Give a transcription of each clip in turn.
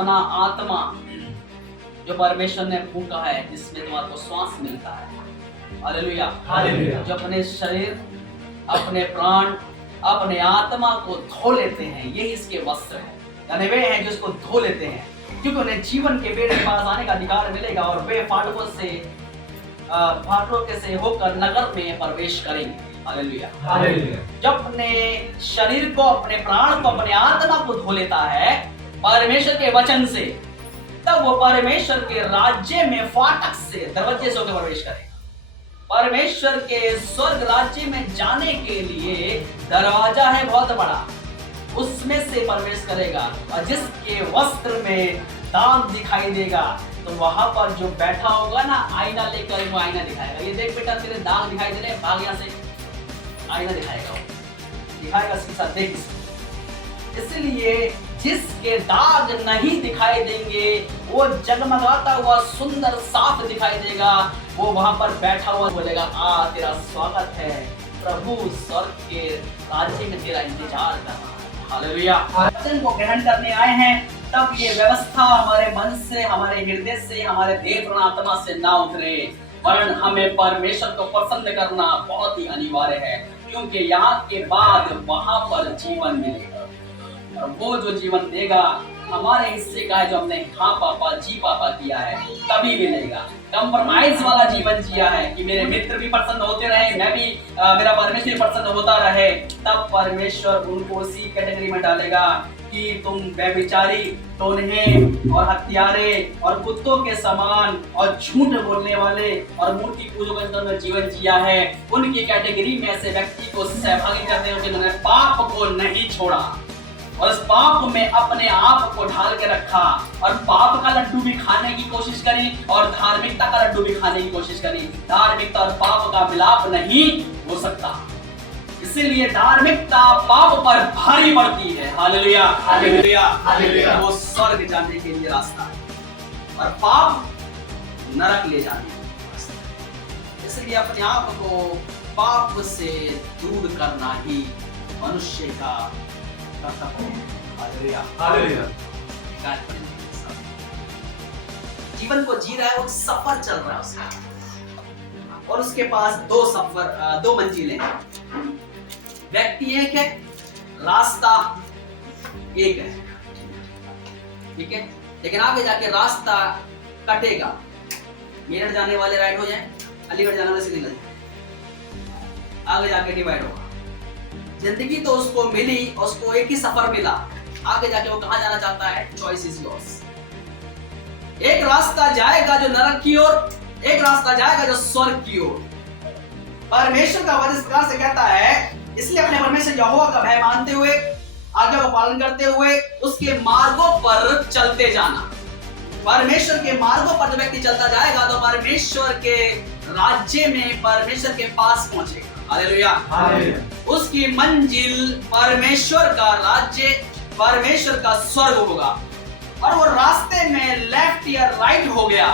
अपना आत्मा जो परमेश्वर ने फूंका है, जिसमें तुम्हारे को श्वास मिलता है, हालेलुया, हालेलुया। जो अपने शरीर, अपने प्राण, अपने आत्मा को धो लेते हैं, यही इसके वस्त्र हैं। यानी वे हैं जो इसको धो लेते हैं, क्योंकि उन्हें जीवन के पेड़ के पास आने का अधिकार मिलेगा और वे फाटकों से होकर नगर में प्रवेश करेंगे। Hallelujah, hallelujah. जब अपने शरीर को, अपने प्राण को, अपने आत्मा को धो लेता है परमेश्वर के वचन से, तब वो परमेश्वर के राज्य में फाटक से, दरवाजे से होकर प्रवेश करेगा। परमेश्वर के स्वर्ग राज्य में जाने के लिए दरवाजा है बहुत बड़ा, उसमें से प्रवेश करेगा। और जिसके वस्त्र में दाग दिखाई देगा, तो वहां पर जो बैठा होगा ना, आईना लेकर वो आईना दिखाएगा, ये देख बेटा तेरे दाग दिखाई दे रहे हैं, भाग यहाँ से। आईना दिखाएगा, वो दिखाएगा शीशा, देख। इसलिए जिसके दाग नहीं दिखाई देंगे, वो जगमगाता हुआ सुंदर साफ दिखाई देगा, वो वहां पर बैठा हुआ बोलेगा, आ तेरा स्वागत है प्रभु, स्वर्ग के राज्य में तेरा इंतजार कर रहा है। हालेलुया। वचन को ग्रहण करने आए हैं, तब ये व्यवस्था हमारे मन से, हमारे हृदय से, हमारे देह और आत्मा से ना उतरे, वरन हमें परमेश्वर को पसंद करना बहुत ही अनिवार्य है, क्योंकि यहाँ के बाद वहां पर जीवन मिलेगा। और वो जो जीवन देगा हमारे हिस्से का है, जो हमने खा पापा जी पापा किया है, तभी मिलेगा। कंप्रोमाइज वाला जीवन जिया है कि मेरे मित्र भी प्रसन्न होते रहे, मैं भी मेरा परमेश्वर प्रसन्न होता रहे, तब परमेश्वर उनको उसी कैटेगरी में डालेगा कि तुम व्यभिचारी, टोन्हे और हत्यारे और कुत्तों के समान और झूठ बोलने वाले और मूर्ति पूजकों का जीवन जिया है, उनकी कैटेगरी में ऐसे व्यक्ति को सहभागी करते हैं जिन्होंने पाप को नहीं छोड़ा और उस पाप में अपने आप को ढाल के रखा और पाप का लड्डू भी खाने की कोशिश करी और धार्मिकता का लड्डू भी खाने की कोशिश करी। धार्मिकता और पाप का मिलाप नहीं हो सकता, इसीलिए धार्मिकता पाप पर भारी पड़ती है। Hallelujah, hallelujah, hallelujah. वो स्वर्ग जाने के लिए रास्ता है और पाप नरक ले जाने के लिए रास्ता है। इसलिए अपने आप को पाप से दूर करना ही मनुष्य का कर्तव्य है। Hallelujah, hallelujah. जीवन को जी रहा है, वो सफर चल रहा है उसका, और उसके पास दो मंजिलें हैं। व्यक्ति एक है, रास्ता एक है, ठीक है, लेकिन आगे जाके रास्ता कटेगा। मेरठ जाने वाले राइट हो जाए, अलीगढ़ जाने वाले सीधे जाए, आगे जाके डिवाइड होगा। जिंदगी तो उसको मिली, उसको एक ही सफर मिला, आगे जाके वो कहां जाना चाहता है, चॉइस इज योर्स। एक रास्ता जाएगा जो नरक की ओर, एक रास्ता जाएगा जो स्वर्ग की ओर। परमेश्वर का वचन इस प्रकार से कहता है, इसलिए अपने परमेश्वर यहोवा का भय मानते हुए, आज्ञा को पालन करते हुए उसके मार्गों पर चलते जाना। परमेश्वर के मार्गों पर जो व्यक्ति चलता जाएगा, तो परमेश्वर के राज्य में, परमेश्वर के पास पहुंचेगा। Hallelujah, hallelujah. उसकी मंजिल परमेश्वर का राज्य, परमेश्वर का स्वर्ग होगा। और वो रास्ते में लेफ्ट या राइट हो गया,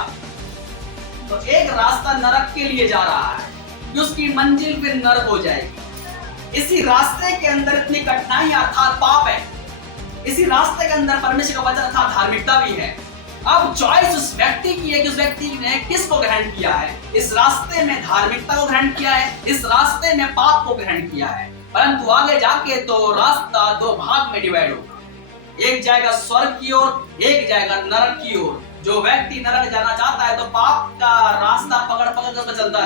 तो एक रास्ता नरक के लिए जा रहा है, कि उसकी मंजिल फिर नरक हो जाएगी। इसी रास्ते के अंदर इतनी कठिनाई अर्थात पाप है, इसी रास्ते के अंदर परमेश्वर का वचन अर्थात धार्मिकता भी है। अब चॉइस उस व्यक्ति की है कि उस व्यक्ति ने किसको ग्रहण किया है। इस रास्ते में धार्मिकता को ग्रहण किया है, इस रास्ते में पाप को ग्रहण किया है। परंतु आगे जाके तो रास्ता दो भाग में डिवाइड होगा, एक जाएगा स्वर्ग की ओर, एक जाएगा नरक की ओर। जो व्यक्ति नरक जाना चाहता है, तो पाप का रास्ता पकड़ पकड़ कर चलता है।